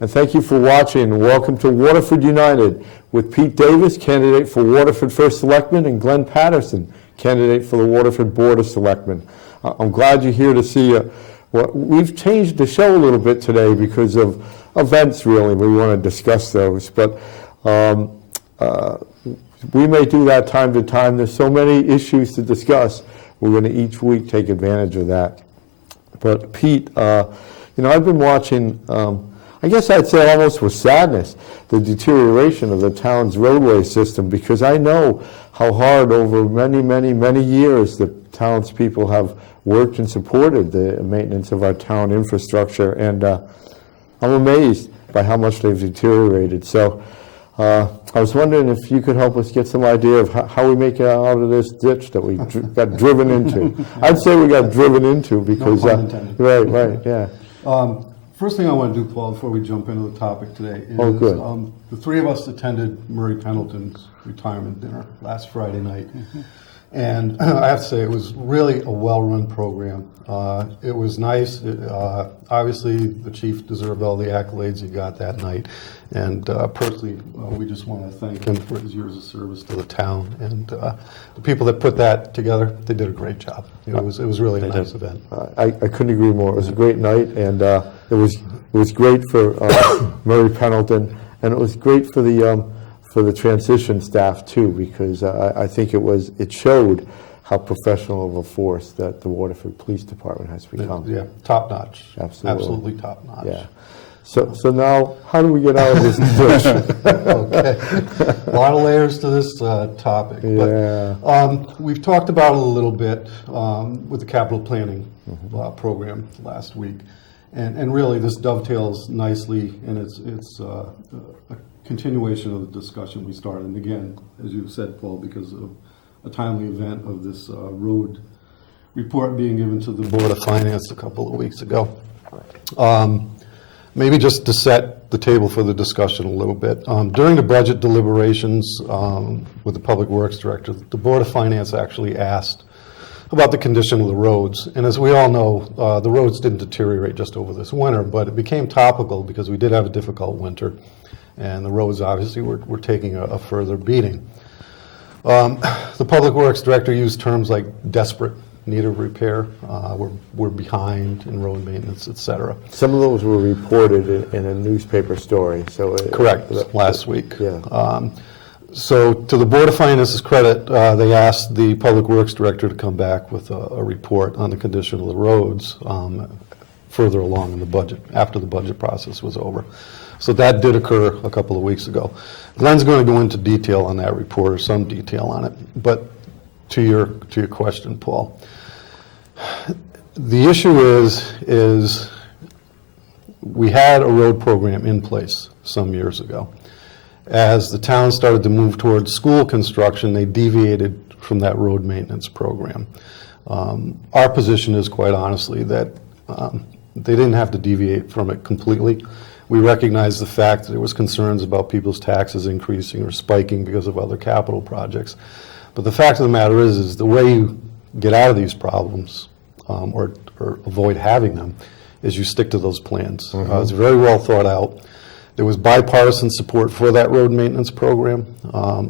and thank you for watching. Welcome to Waterford United with Pete Davis, candidate for Waterford First Selectman, and Glenn Patterson, candidate for the Waterford Board of Selectmen. I'm glad you're here to see we've changed the show a little bit today because of events, really. We want to discuss those, but we may do that time to time. There's so many issues to discuss. We're going to each week take advantage of that. But Pete, I've been watching, I guess I'd say almost with sadness, the deterioration of the town's roadway system, because I know how hard over many, many, many years the townspeople have worked and supported the maintenance of our town infrastructure, and I'm amazed by how much they've deteriorated. So I was wondering if you could help us get some idea of how we make it out of this ditch that we got driven into. I'd say we got driven into because... No pun intended. Right, yeah. First thing I want to do, Paul, before we jump into the topic today is the three of us attended Murray Pendleton's retirement dinner last Friday night. Mm-hmm. And I have to say, it was really a well-run program. It was nice. Obviously, the chief deserved all the accolades he got that night. And personally, we just want to thank him for his years of service to the town. And the people that put that together, they did a great job. It was really a nice event. I couldn't agree more. It was a great night, and it was great for Murray Pendleton, and it was great for the transition staff too, because I think it showed how professional of a force that the Waterford Police Department has become. Yeah, top notch. Absolutely top notch. Yeah. So now, how do we get out of this ditch? Okay, a lot of layers to this topic. Yeah. But we've talked about it a little bit with the capital planning program last week, and really this dovetails nicely, and it's a continuation of the discussion we started. And again, as you've said, Paul, because of a timely event of this road report being given to the Board of Finance a couple of weeks ago. Maybe just to set the table for the discussion a little bit. During the budget deliberations with the Public Works Director, the Board of Finance actually asked about the condition of the roads. And as we all know, the roads didn't deteriorate just over this winter, but it became topical because we did have a difficult winter. And the roads obviously were taking a further beating. The Public Works Director used terms like desperate, need of repair, we're behind in road maintenance, et cetera. Some of those were reported in a newspaper story. So correct, last week. Yeah. So to the Board of Finance's credit, they asked the Public Works Director to come back with a report on the condition of the roads further along in the budget, after the budget process was over. So that did occur a couple of weeks ago. Glenn's going to go into detail on that report, or some detail on it. But to your question, Paul, the issue is we had a road program in place some years ago. As the town started to move towards school construction, they deviated from that road maintenance program. Our position is, quite honestly, that they didn't have to deviate from it completely. We recognize the fact that there was concerns about people's taxes increasing or spiking because of other capital projects. But the fact of the matter is the way you get out of these problems or avoid having them is you stick to those plans. It's very well thought out. There was bipartisan support for that road maintenance program,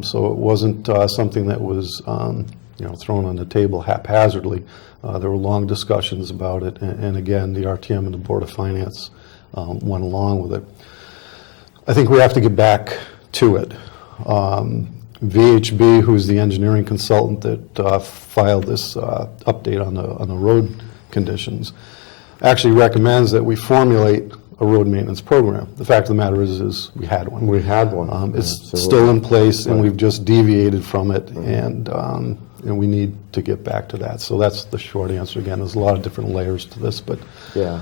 so it wasn't something that was thrown on the table haphazardly. There were long discussions about it, and again, the RTM and the Board of Finance went along with it. I think we have to get back to it. VHB, who's the engineering consultant that filed this update on the road conditions, actually recommends that we formulate a road maintenance program. The fact of the matter is we had one. We had one. It's still in place, and we've just deviated from it, and we need to get back to that. So that's the short answer. Again, there's a lot of different layers to this, but yeah.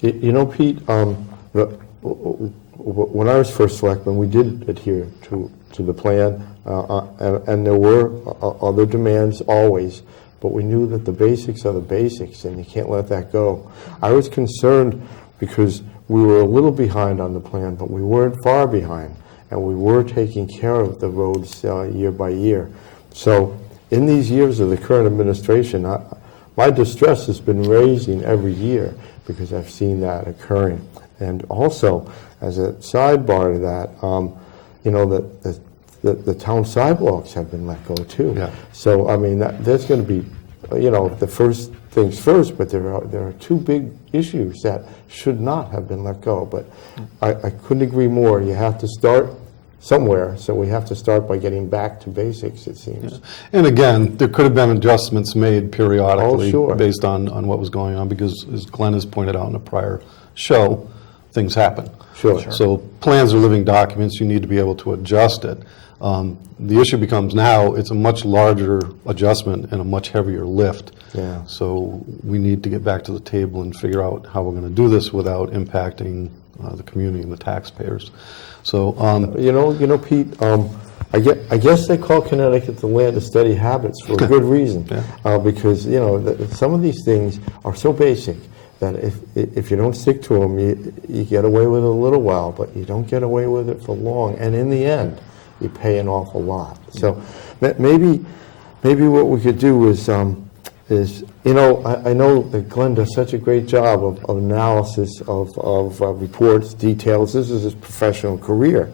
Pete, when I was first selectman, we did adhere to the plan, and there were other demands always, but we knew that the basics are the basics, and you can't let that go. I was concerned because we were a little behind on the plan, but we weren't far behind, and we were taking care of the roads year by year. So in these years of the current administration, my distress has been raising every year because I've seen that occurring. And also, as a sidebar to that, you know, the town sidewalks have been let go too. Yeah. So, I mean, there's going to be, you know, the first things first, but there are two big issues that should not have been let go. But I couldn't agree more. You have to start somewhere, so we have to start by getting back to basics, it seems. And again, there could have been adjustments made periodically sure. based on what was going on, because as Glenn has pointed out in a prior show, things happen. Sure. So plans are living documents, you need to be able to adjust it. The issue becomes now, it's a much larger adjustment and a much heavier lift. Yeah. So we need to get back to the table and figure out how we're going to do this without impacting the community and the taxpayers. So, You know, Pete, I guess they call Connecticut the land of steady habits for a good reason. Because, you know, some of these things are so basic that if you don't stick to them, you get away with it a little while, but you don't get away with it for long. And in the end, you pay an awful lot. So maybe what we could do is, you know, I know that Glenn does such a great job of analysis of reports, details. This is his professional career.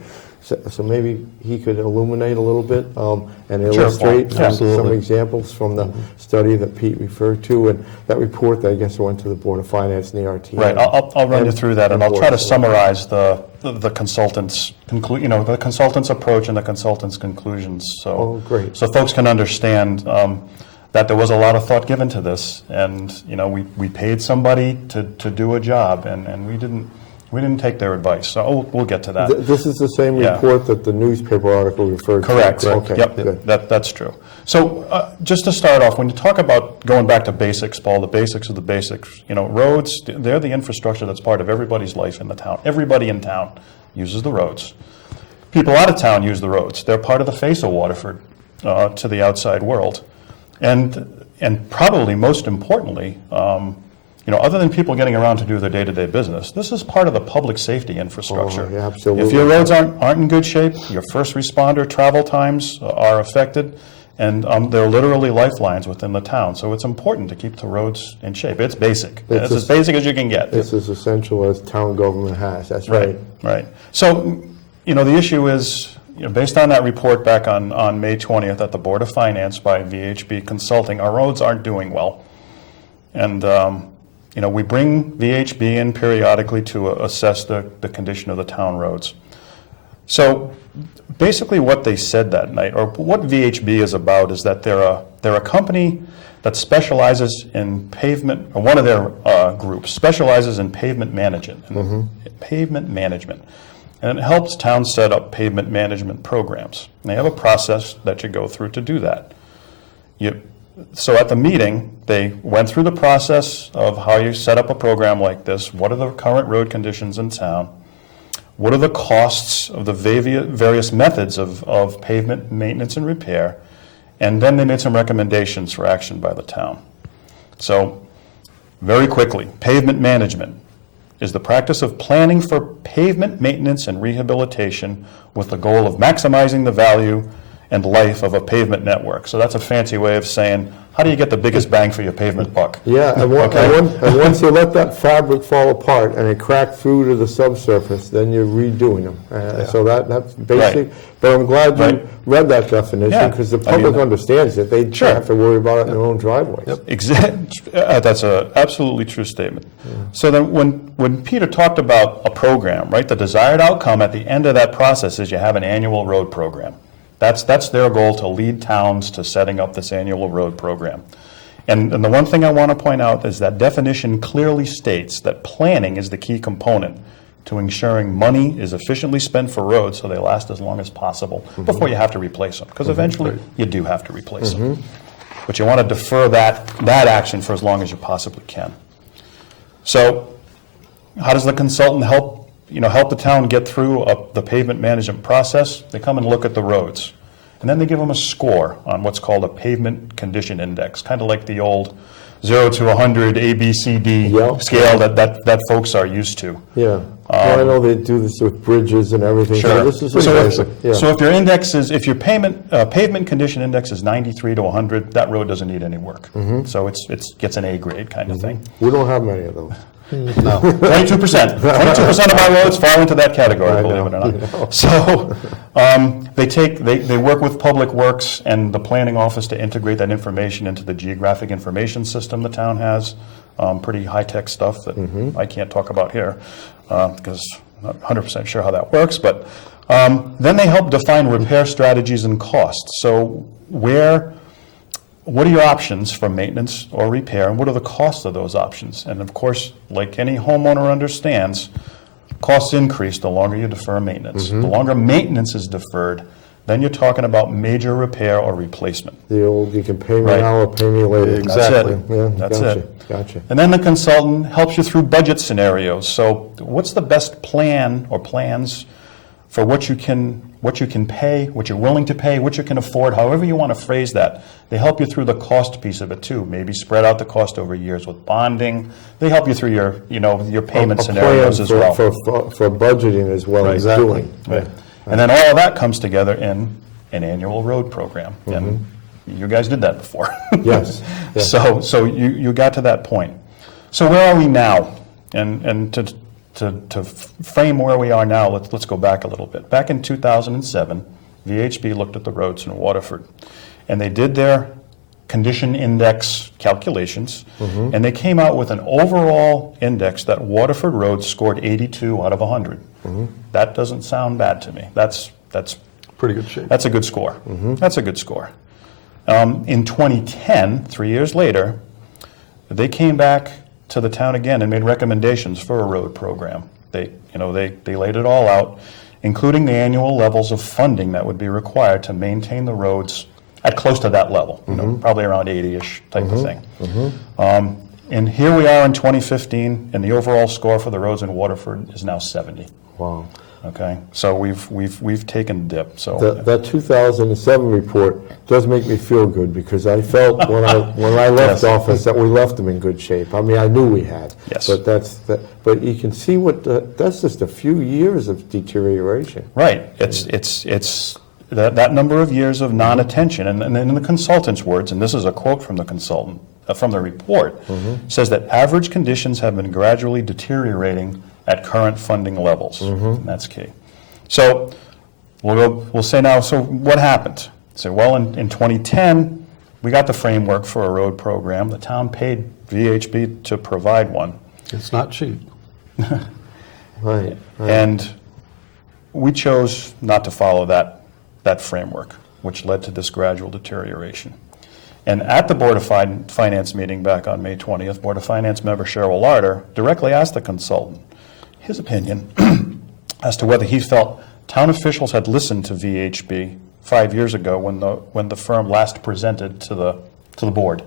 So maybe he could illuminate a little bit and illustrate some examples from the study that Pete referred to, and that report that I guess went to the Board of Finance and the RTM. Right, I'll run you through that, and I'll try to summarize the consultant's the consultant's approach and the consultant's conclusions. So, great. So folks can understand that there was a lot of thought given to this, and you know, we paid somebody to do a job, and we didn't take their advice. So we'll get to that. This is the same report that the newspaper article referred Correct. to? Okay, yep, good. that's true. So just to start off, when you talk about going back to basics, Paul, the basics of the basics, you know, roads, they're the infrastructure that's part of everybody's life in the town. Everybody in town uses the roads. People out of town use the roads. They're part of the face of Waterford to the outside world. And probably most importantly, you know, other than people getting around to do their day-to-day business, this is part of the public safety infrastructure. Oh, yeah, absolutely. If your roads aren't in good shape, your first responder travel times are affected, and there are literally lifelines within the town. So it's important to keep the roads in shape. It's basic. It's as basic as you can get. It's as essential as town government has. That's right. Right. So, you know, the issue is, you know, based on that report back on May 20th at the Board of Finance by VHB Consulting, our roads aren't doing well. And, you know, we bring VHB in periodically to assess the condition of the town roads. So basically what they said that night, or what VHB is about, is that they're a company that specializes in pavement, or one of their groups specializes in pavement management. Pavement management. And it helps towns set up pavement management programs. And they have a process that you go through to do that. So at the meeting, they went through the process of how you set up a program like this. What are the current road conditions in town? What are the costs of the various methods of pavement maintenance and repair? And then they made some recommendations for action by the town. So very quickly, pavement management is the practice of planning for pavement maintenance and rehabilitation with the goal of maximizing the value and life of a pavement network. So that's a fancy way of saying, how do you get the biggest bang for your pavement buck? Yeah, and once you let that fabric fall apart and it crack through to the subsurface, then you're redoing them. So that's basic. Right. But I'm glad you read that definition, because the public understands it. They don't have to worry about it in their own driveways. Exactly. That's an absolutely true statement. So then when Peter talked about a program, right, the desired outcome at the end of that process is you have an annual road program. That's their goal, to lead towns to setting up this annual road program. And the one thing I want to point out is that definition clearly states that planning is the key component to ensuring money is efficiently spent for roads so they last as long as possible before you have to replace them. Because eventually you do have to replace them. But you want to defer that action for as long as you possibly can. So how does the consultant help the town get through the pavement management process? They come and look at the roads. And then they give them a score on what's called a pavement condition index, kind of like the old 0 to 100 ABCD scale that folks are used to. Yeah. Well, I know they do this with bridges and everything. Sure. So this is so if your index is, if your pavement condition index is 93 to 100, that road doesn't need any work. So it gets an A grade kind of thing. We don't have many of those. No. 22%. 22% of our roads fall into that category, believe it or not. So they work with Public Works and the planning office to integrate that information into the geographic information system the town has. Pretty high-tech stuff that I can't talk about here because I'm not 100% sure how that works. But then they help define repair strategies and costs. So what are your options for maintenance or repair, and what are the costs of those options? And of course, like any homeowner understands, costs increase the longer you defer maintenance. The longer maintenance is deferred, then you're talking about major repair or replacement. The old, you can pay me Right. now or pay me later. Exactly. Yeah, That's gotcha, it. Gotcha. And then the consultant helps you through budget scenarios. So what's the best plan or plans for what you can pay, what you're willing to pay, what you can afford, however you want to phrase that. They help you through the cost piece of it too. Maybe spread out the cost over years with bonding. They help you through your payment scenarios as well. For budgeting as well as doing. Right. And then all of that comes together in an annual road program. And you guys did that before. Yes. Yes. So you got to that point. So where are we now? And to frame where we are now, let's go back a little bit. Back in 2007, VHB looked at the roads in Waterford, and they did their condition index calculations, and they came out with an overall index that Waterford roads scored 82 out of 100. That doesn't sound bad to me. That's Pretty good shape. That's a good score. That's a good score. In 2010, 3 years later, they came back to the town again and made recommendations for a road program. They laid it all out, including the annual levels of funding that would be required to maintain the roads at close to that level, probably around 80-ish type of thing. And here we are in 2015, and the overall score for the roads in Waterford is now 70. Wow. Okay, so we've taken a dip. So That 2007 report does make me feel good, because I felt when I left Yes. office that we left them in good shape. I mean, I knew we had. Yes. But but you can see that's just a few years of deterioration. right, it's that number of years of non-attention, and in the consultant's words, and this is a quote from the consultant from the report, says that average conditions have been gradually deteriorating at current funding levels. And that's key. So we'll say now, so what happened? So, well, in 2010, we got the framework for a road program. The town paid VHB to provide one. It's not cheap. Right. And we chose not to follow that framework, which led to this gradual deterioration. And at the Board of Finance meeting back on May 20th, Board of Finance member Cheryl Larder directly asked the consultant his opinion as to whether he felt town officials had listened to VHB 5 years ago when the firm last presented to the board.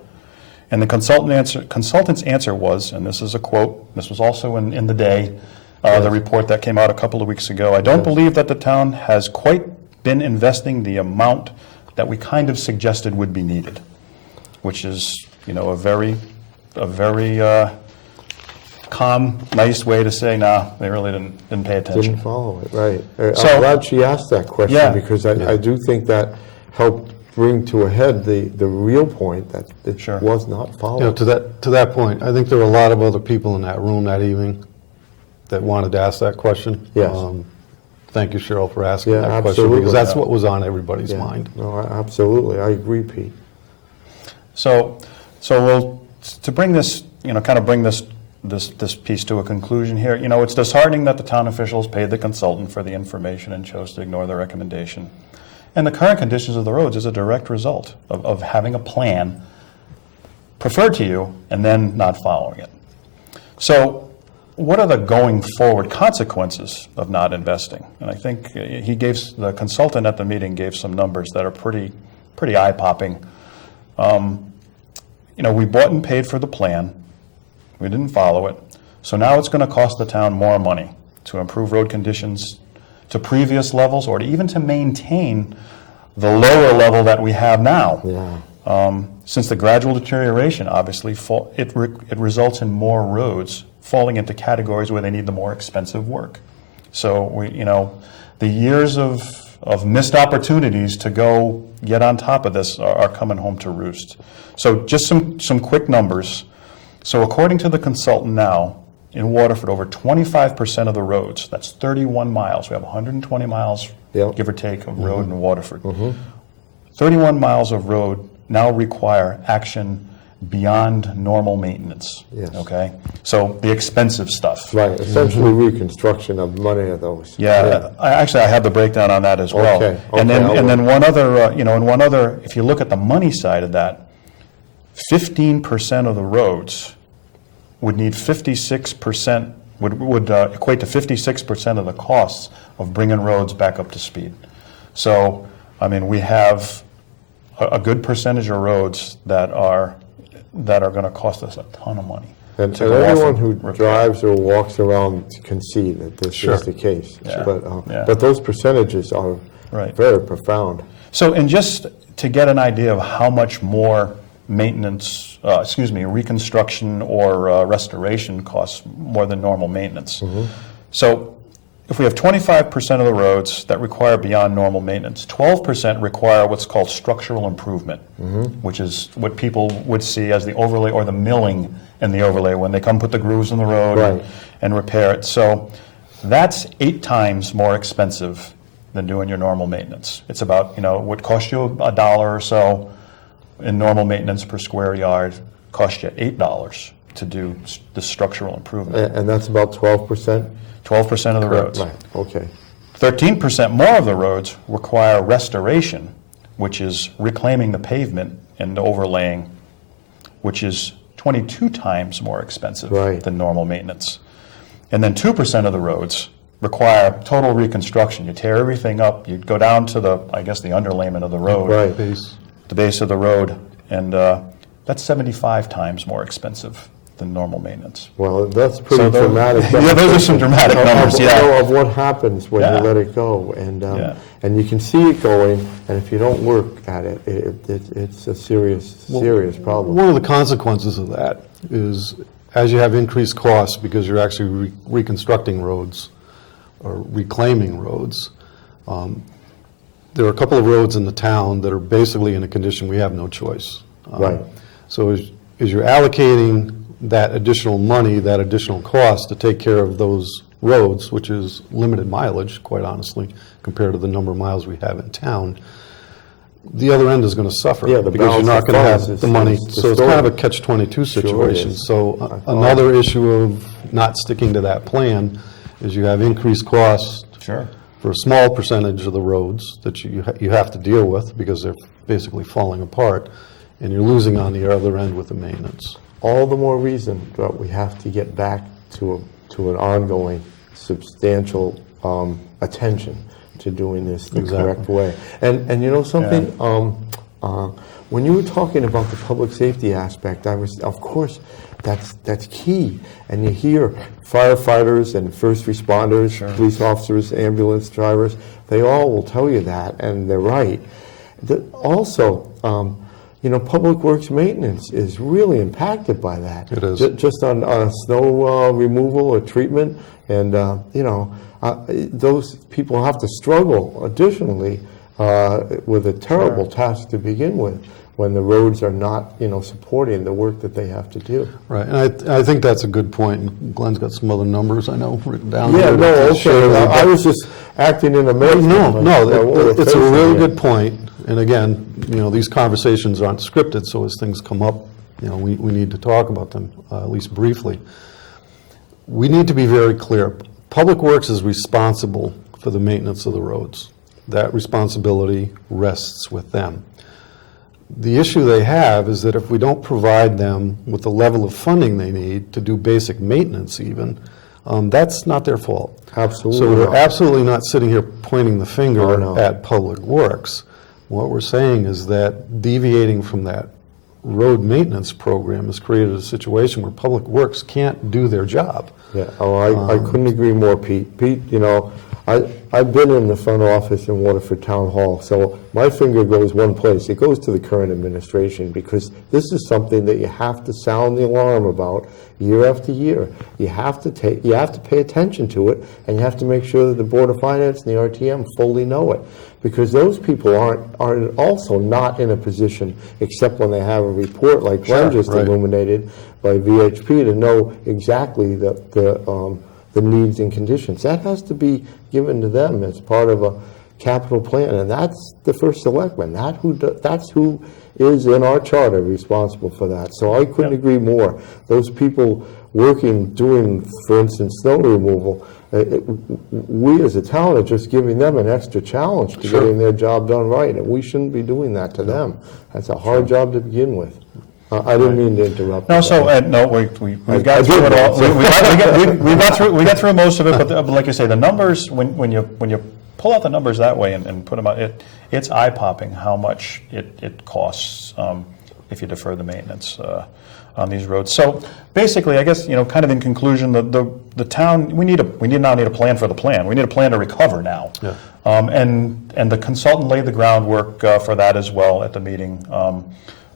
And the consultant's answer was, and this is a quote, this was also in the day, the report that came out a couple of weeks ago, "I don't believe that the town has quite been investing the amount that we kind of suggested would be needed," which is, a very calm, nice way to say, nah, they really didn't pay attention. Didn't follow it, right. So- I'm glad she asked that question, Yeah. because I do think that helped bring to a head the real point that it Sure. was not followed. To that point, I think there were a lot of other people in that room that evening that wanted to ask that question. Yes. Thank you, Cheryl, for asking Yeah, that question, absolutely. because that's Yeah. what was on everybody's Yeah. mind. No, absolutely, I agree, Pete. So we'll, to bring this, kind of bring this piece to a conclusion here, it's disheartening that the town officials paid the consultant for the information and chose to ignore the recommendation. And the current conditions of the roads is a direct result of having a plan preferred to you and then not following it. So what are the going forward consequences of not investing? And I think the consultant at the meeting gave some numbers that are pretty eye-popping. We bought and paid for the plan. We didn't follow it. So now it's going to cost the town more money to improve road conditions to previous levels, or even to maintain the lower level that we have now. Yeah. Since the gradual deterioration, obviously, it results in more roads falling into categories where they need the more expensive work. So the years of missed opportunities to go get on top of this are coming home to roost. So just some quick numbers. So according to the consultant now, in Waterford, over 25% of the roads, that's 31 miles, we have 120 miles, Yep. give or take, of road in Waterford. 31 miles of road now require action beyond normal maintenance. Yes. Okay? So the expensive stuff. Right, essentially reconstruction of many of those. Yeah, I have the breakdown on that as well. Okay, And then, okay, and then one other, if you look at the money side of that, 15% of the roads would need 56%, would equate to 56% of the costs of bringing roads back up to speed. So, I mean, we have a good percentage of roads that are going to cost us a ton of money. And to go off everyone and who repair. drives or walks around can see that this Sure. is the case. Yeah, yeah. But those percentages are Right. very profound. So, and just to get an idea of how much more maintenance, reconstruction or restoration costs more than normal maintenance. So, if we have 25% of the roads that require beyond normal maintenance, 12% require what's called structural improvement, which is what people would see as the overlay or the milling in the overlay when they come put the grooves in the road Right. and repair it. So that's 8 times more expensive than doing your normal maintenance. It's about, would cost you $1 or so in normal maintenance per square yard, cost you $8 to do the structural improvement. And that's about 12%? 12% of the roads. Right, okay. 13% more of the roads require restoration, which is reclaiming the pavement and overlaying, which is 22 times more expensive Right. than normal maintenance. And then 2% of the roads require total reconstruction. You tear everything up, you go down to the underlayment of the road, Right. Base. the base of the road, and that's 75 times more expensive than normal maintenance. Well, that's pretty So those- dramatic. Yeah, those are some dramatic numbers, yeah. Of what happens when Yeah. you let it go. And Yeah. and you can see it going, and if you don't work at it, it's a serious problem. One of the consequences of that is, as you have increased costs because you're actually reconstructing roads or reclaiming roads, there are a couple of roads in the town that are basically in a condition we have no choice. Right. So as you're allocating that additional money, that additional cost to take care of those roads, which is limited mileage, quite honestly, compared to the number of miles we have in town, the other end is going to suffer. Yeah, the because you're balance not of going to funds have is- the money. is So it's kind of a distorted. catch-22 situation. is. So another issue of not sticking to that plan is you have increased costs Sure. for a small percentage of the roads that you have to deal with because they're basically falling apart, and you're losing on the other end with the maintenance. All the more reason that we have to get back to an ongoing, substantial attention to doing this the Exactly. correct way. And you know something? When you were talking about the public safety aspect, of course, that's key. And you hear firefighters and first responders, police officers, ambulance drivers, they all will tell you that, and they're right. Also, public works maintenance is really impacted by that. It is. Just on snow removal or treatment, and those people have to struggle additionally with a terrible task to begin with when the roads are not, supporting the work that they have to do. Right, and I think that's a good point. And Glenn's got some other numbers, I know, written down. Yeah, here no, to share with okay. you, I but- was just acting in amazement. No, it's a really good. good point. And again, these conversations aren't scripted, so as things come up, we need to talk about them, at least briefly. We need to be very clear. Public Works is responsible for the maintenance of the roads. That responsibility rests with them. The issue they have is that if we don't provide them with the level of funding they need to do basic maintenance even, that's not their fault. Absolutely So we're not. absolutely not sitting here pointing the finger Oh, no. at Public Works. What we're saying is that deviating from that road maintenance program has created a situation where Public Works can't do their job. Yeah, I couldn't agree more, Pete. Pete, I've been in the front office in Waterford Town Hall, so my finger goes one place. It goes to the current administration, because this is something that you have to sound the alarm about year after year. You have to pay attention to it, and you have to make sure that the Board of Finance and the RTM fully know it, because those people are also not in a position, except when they have a report like Glenn just illuminated by VHP, to know exactly the needs and conditions. That has to be given to them as part of a capital plan, and that's the first selectman. That's who is in our charter responsible for that. So I couldn't agree more. Those people doing, for instance, snow removal, we as a town are just giving them an extra challenge to getting their job done right, and we shouldn't be doing that to them. That's a hard job to begin with. I didn't mean to interrupt. No, so, no, we got through it all. We got through most of it, but like you say, the numbers, when you pull out the numbers that way and put them out, it's eye-popping how much it costs if you defer the maintenance on these roads. So basically, I guess, kind of in conclusion, the town, we now need a plan for the plan. We need a plan to recover now. Yeah. And the consultant laid the groundwork for that as well at the meeting,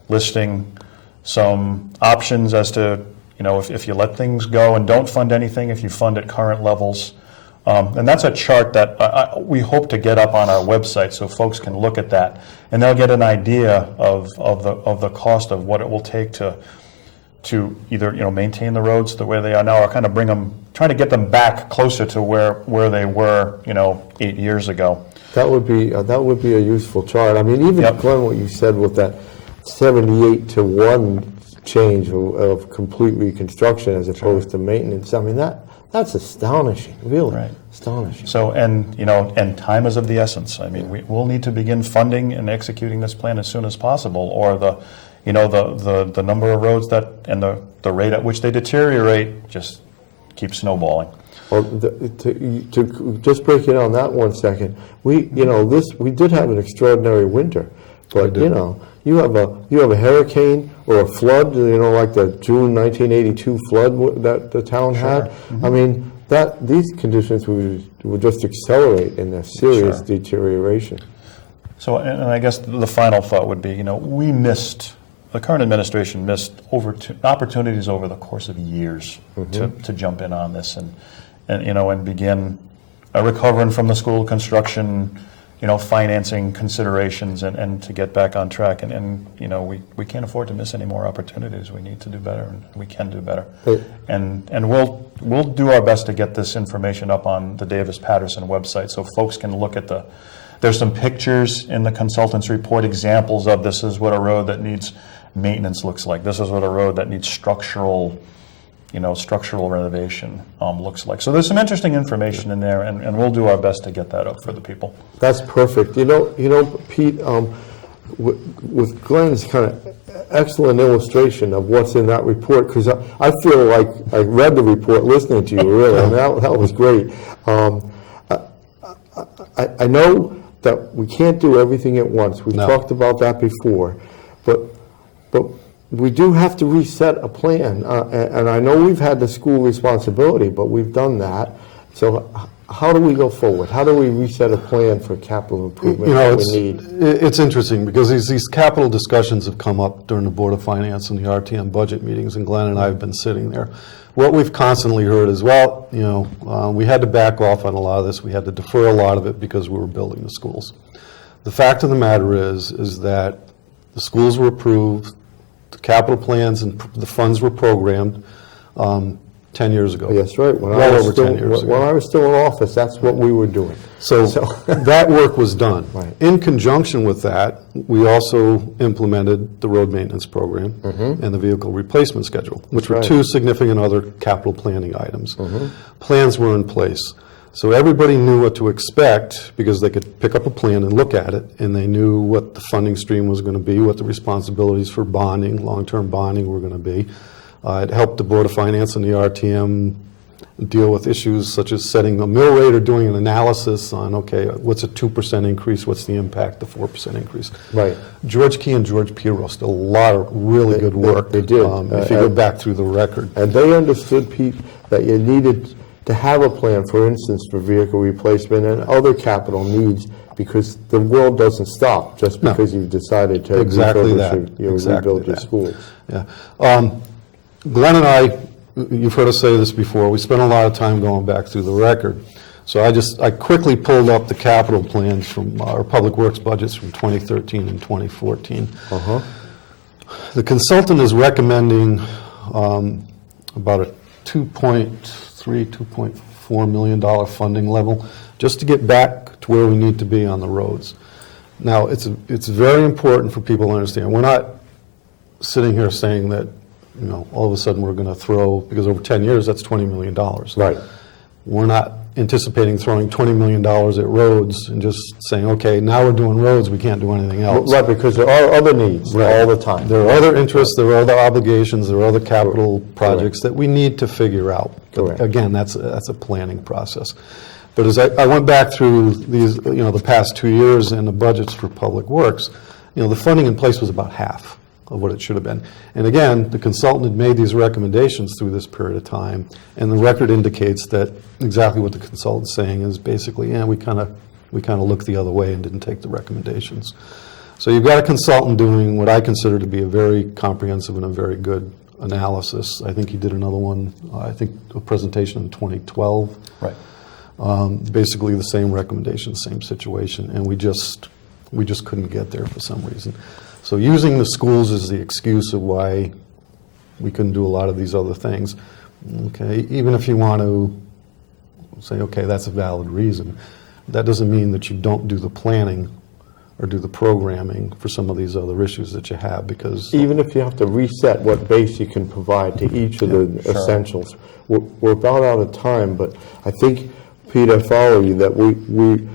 listing some options as to, if you let things go and don't fund anything, if you fund at current levels. And that's a chart that we hope to get up on our website so folks can look at that, and they'll get an idea of the cost of what it will take to either maintain the roads the way they are now, or kind of try to get them back closer to where they were 8 years ago. That would be a useful chart. I mean, even Glenn, what you said with that 78-to-1 change of complete reconstruction as opposed to maintenance. I mean, that's astonishing, really, astonishing. So, and time is of the essence. I mean, we'll need to begin funding and executing this plan as soon as possible, or the number of roads and the rate at which they deteriorate just keeps snowballing. Well, to just break it on that 1 second, we did have an extraordinary winter, but you have a hurricane or a flood, like the June 1982 flood that the town had. Mm-hmm. I mean, these conditions would just accelerate in their serious deterioration. So, and I guess the final thought would be, the current administration missed opportunities over the course of years to jump in on this and begin recovering from the school construction, financing considerations and to get back on track. And we can't afford to miss any more opportunities. We need to do better, and we can do better. And we'll do our best to get this information up on the Davis-Patterson website so folks can look at there's some pictures in the consultant's report, examples of this is what a road that needs maintenance looks like. This is what a road that needs structural renovation looks like. So there's some interesting information in there, and we'll do our best to get that up for the people. That's perfect. Pete, with Glenn's kind of excellent illustration of what's in that report, because I feel like I read the report listening to you, really, and that was great. I know that we can't do everything at once. We've talked about that before, but we do have to reset a plan, and I know we've had the school responsibility, but we've done that. So how do we go forward? How do we reset a plan for capital improvement that we need? It's interesting because these capital discussions have come up during the Board of Finance and the RTM budget meetings, and Glenn and I have been sitting there. What we've constantly heard is, we had to back off on a lot of this. We had to defer a lot of it because we were building the schools. The fact of the matter is that the schools were approved, the capital plans and the funds were programmed 10 years ago. Yes, right. Well over 10 years ago. When I was still in office, that's what we were doing. So that work was done. Right. In conjunction with that, we also implemented the road maintenance program and the vehicle replacement schedule, which were two significant other capital planning items. Plans were in place. So everybody knew what to expect because they could pick up a plan and look at it, and they knew what the funding stream was going to be, what the responsibilities for bonding, long-term bonding were going to be. It helped the Board of Finance and the RTM deal with issues such as setting a mill rate or doing an analysis on, what's a 2% increase, what's the impact of 4% increase. Right. George Key and George Peros did a lot of really good work. They did. If you go back through the record. And they understood, Pete, that you needed to have a plan, for instance, for vehicle replacement and other capital needs, because the world doesn't stop just No. because you've decided to Exactly refurbish that. your Exactly rebuild your that. schools. Yeah. Glenn and I, you've heard us say this before, we spent a lot of time going back through the record. So I quickly pulled up the capital plans from our public works budgets from 2013 and 2014. Uh-huh. The consultant is recommending about a $2.4 million funding level just to get back to where we need to be on the roads. Now, it's very important for people to understand. We're not sitting here saying that, you know, all of a sudden we're going to throw, because over 10 years, that's $20 million. Right. We're not anticipating throwing $20 million at roads and just saying, okay, now we're doing roads, we can't do anything else. Right, because there are other needs all the time. There are other interests, there are other obligations, there are other capital projects that we need to figure out. Correct. Again, that's a planning process. But as I went back through these, you know, the past 2 years and the budgets for public works, you know, the funding in place was about half of what it should have been. And again, the consultant had made these recommendations through this period of time, and the record indicates that exactly what the consultant's saying is basically, yeah, we kind of looked the other way and didn't take the recommendations. So you've got a consultant doing what I consider to be a very comprehensive and a very good analysis. I think he did another one, I think a presentation in 2012. Right. Basically the same recommendation, same situation, and we just couldn't get there for some reason. So using the schools as the excuse of why we couldn't do a lot of these other things, okay, even if you want to say, okay, that's a valid reason, that doesn't mean that you don't do the planning or do the programming for some of these other issues that you have, because Even if you have to reset what base you can provide to each of the essentials. We're about out of time, but I think, Pete, I follow you, that we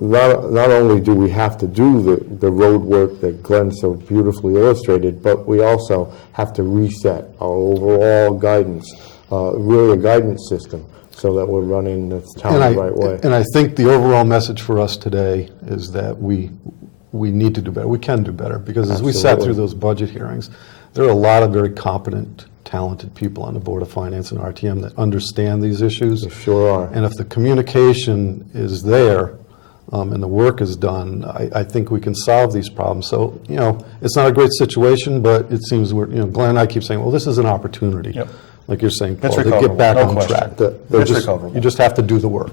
not only do we have to do the road work that Glenn so beautifully illustrated, but we also have to reset our overall guidance, really a guidance system, so that we're running the town the right way. And I think the overall message for us today is that we need to do better. We can do better, because as we sat Absolutely. through those budget hearings, there are a lot of very competent, talented people on the Board of Finance and RTM that understand these issues. There sure are. And if the communication is there, and the work is done, I think we can solve these problems. So, you know, it's not a great situation, but it seems Glenn and I keep saying, well, this is an opportunity. Yep. Like you're saying, It's Paul, to recoverable, get back no on question. track. It's recoverable. You just have to do the work.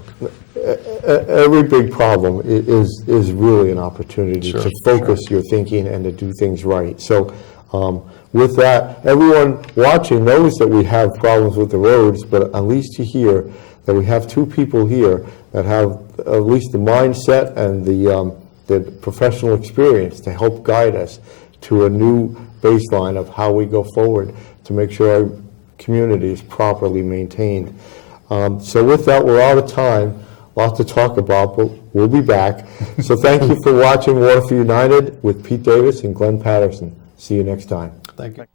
Every big problem is really an opportunity Sure, to focus your thinking and to do things right. So with that, everyone watching knows that we have problems with the roads, but at least you hear that we have two people here that have at least the mindset and the professional experience to help guide us to a new baseline of how we go forward to make sure our community is properly maintained. So with that, we're out of time. A lot to talk about, but we'll be back. So thank you for watching Water for United with Pete Davis and Glenn Patterson. See you next time. Thank you.